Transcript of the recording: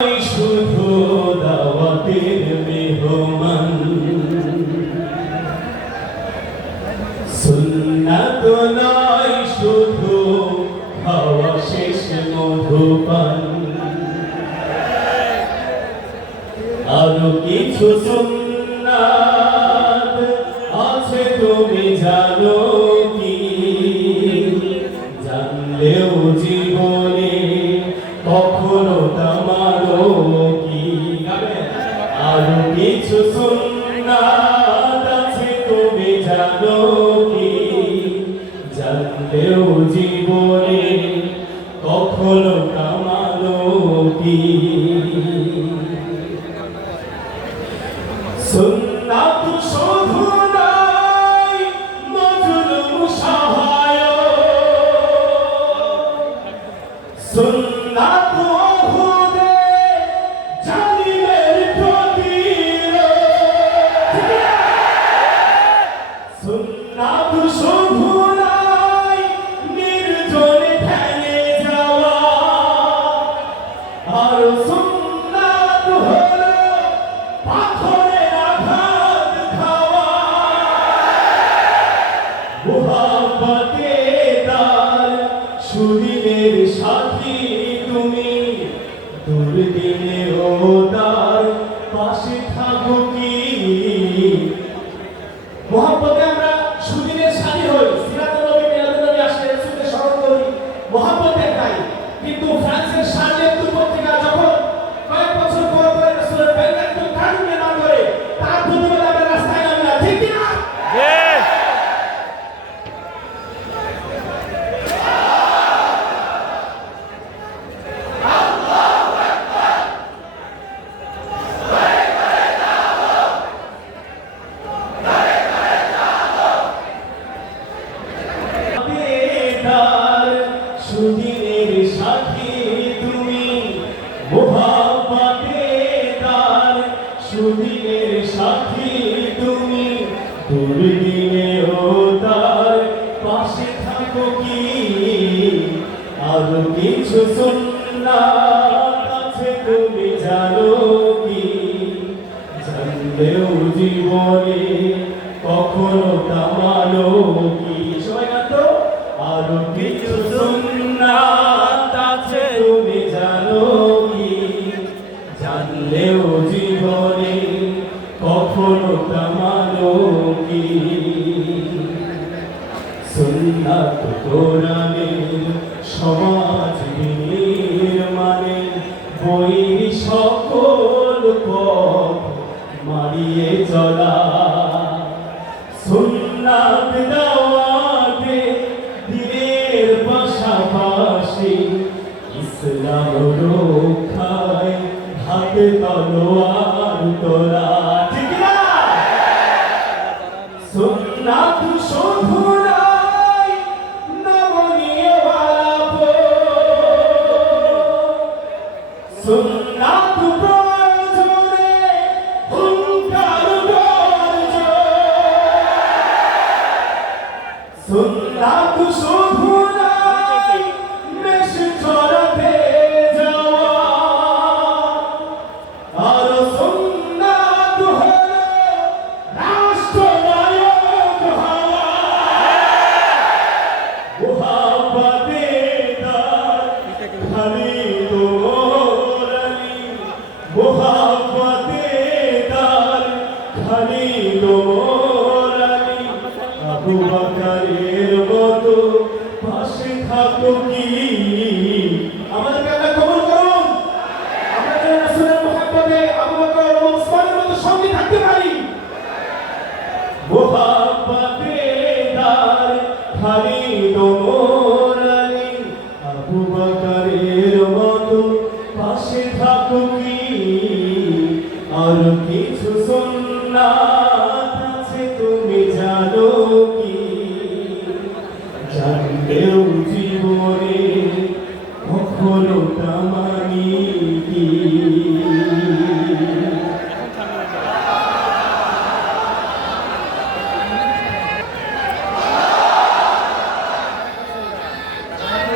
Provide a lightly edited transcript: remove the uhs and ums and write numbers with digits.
শুধু দাওয়াতের মেহমান, সুন্নাত নয় শুধু খাওয়া শেষ মধুপান, আরো কিছু সুন্নাত আছে তুমি জানো কি? জানলেও জীবনে কখনো তামারো কি? আরো কিছু সুন্নাত আছে তুমি জানো কি? জানলেও জীবনে কখনো তামারো কি? সুন্নাত শুধু নাই মজলুম সহায়ক, সুন্নাত ওহুদে জালিমের প্রতিরোধ, সুন্নাত শুধু নাই নির্জনে ধ্যানে যাওয়া, আর সুন্নাত হলো পাথরের আঘাত খাওয়া। মুহাব্বতে তার সুদিনের সাথী তুমি, দুর্দিনেও তার পাশে থাকো কি? মুহাব্বতে আমরা সুদিনের সাথী হই, সিরাতুল নবী মিলাদুন নবী আসলে রাসূলকে স্মরণ করি, মুহাব্বতে তাই। কিন্তু ফ্রান্সের শার্লে হেবদো পত্রিকা যখন কয়েক বছর পর পরে রাসূলের ব্যঙ্গাত্মক কাহিনী না করে তার প্রতিবাদে আমরা রাস্তায় নামি না, ঠিক কি না? সুদিনের সাথী তুমি, মুহাব্বতে তার সুদিনের সাথী তুমি, দুর্দিনেও তার পাশে থাকো কি? আরো কিছু সুন্নাত আছে তুমি জানো কি? জানলেও জীবনে কখনো তামালো কি? সবাই গাতো, আরো কিছু সুন্নাত আছে তুমি জানো কি? জানলেও জীবনে কখনো তামালো কি? সুন্নাত কোরআনের সমাজ নির্মাণে বই সকল পথ মারিয়ে চলা, সুন্নাত দাওয়াতে দিনের পাশাপাশি ইসলাম রক্ষায় হাতে তলোয়ার তোলা, ঠিক না? সুন্নাত শুধু নাই নবনীয় বালাপো, সুন্নাত প্রয়োজনে হুঙ্কার গর্জন, সুন্নাত শুধু নাই মেষ চড়াতে যাওয়া, আর সুন্নাত হলো রাষ্ট্রনায়ক হওয়া। মুহাব্বতে তার খালিদ ওমর আলী, মুহাব্বতে তার খালিদ ওমর আলী, আবু বকরের মতো পাশে থাকো কি? আমাদেরকে আল্লাহ কবুল করুন, আমরা যেন রাসূলের মুহাব্বতে আবু বকর ও ওসমানের মতো সঙ্গী থাকতে পারি। মুহাব্বতে তার খালিদ ওমর আলী, আবু বকরের মতো পাশে থাকো কি? আর কিছু সুন্নাত আছে তুমি জানো কি? জানলেও জীবনে কখনো তামানি